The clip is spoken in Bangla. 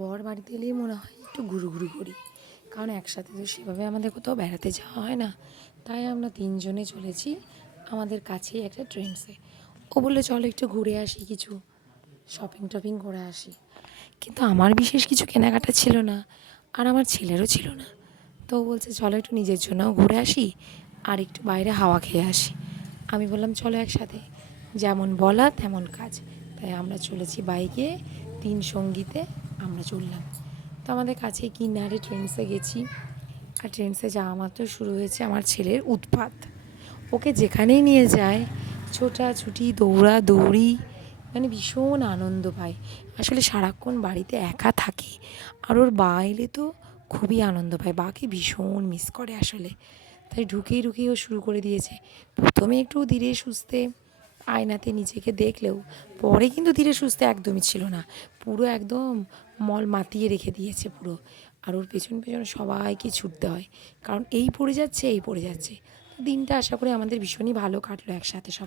বর বাড়িতে এলেই মনে হয় একটু ঘুরুঘুরি করি, কারণ একসাথে তো সেভাবে আমাদের কোথাও বেড়াতে যাওয়া হয় না। তাই আমরা তিনজনে চলেছি আমাদের কাছেই একটা ট্রেন্ডসে। ও বললো চলো একটু ঘুরে আসি, কিছু শপিং টপিং করে আসি। কিন্তু আমার বিশেষ কিছু কেনাকাটা ছিল না, আর আমার ছেলেরও ছিল না। তো ও বলছে চলো একটু নিজের জন্যও ঘুরে আসি আর একটু বাইরে হাওয়া খেয়ে আসি। আমি বললাম চলো একসাথে, যেমন বলা তেমন কাজ। তাই আমরা চলেছি বাইকে, তিন সঙ্গীতে আমরা চললাম। তো আমাদের কাছেই কিনারে ট্রেন্ডসে গেছি। আর ট্রেন্ডসে যাওয়া মাত্র শুরু হয়েছে আমার ছেলের উৎপাত। ওকে যেখানেই নিয়ে যায় ছোটাছুটি দৌড়াদৌড়ি, মানে ভীষণ আনন্দ পায়। আসলে সারাক্ষণ বাড়িতে একা থাকে, আর ওর বা এলে তো খুবই আনন্দ পায়, বাকে ভীষণ মিস করে আসলে। তাই ঢুকেই ঢুকেই ও শুরু করে দিয়েছে। প্রথমে একটু ধীরে সুস্থে আয়নাতে নিজেকে দেখলেও পরে কিন্তু ধীরে সুস্থে একদমই ছিল না, পুরো একদম মল মাতিয়ে রেখে দিয়েছে পুরো। আর ওর পেছন পেছন সবাইকে ছুটতে হয়, কারণ এই পড়ে যাচ্ছে এই পড়ে যাচ্ছে। দিনটা আশা করি আমাদের ভীষণই ভালো কাটলো একসাথে সব।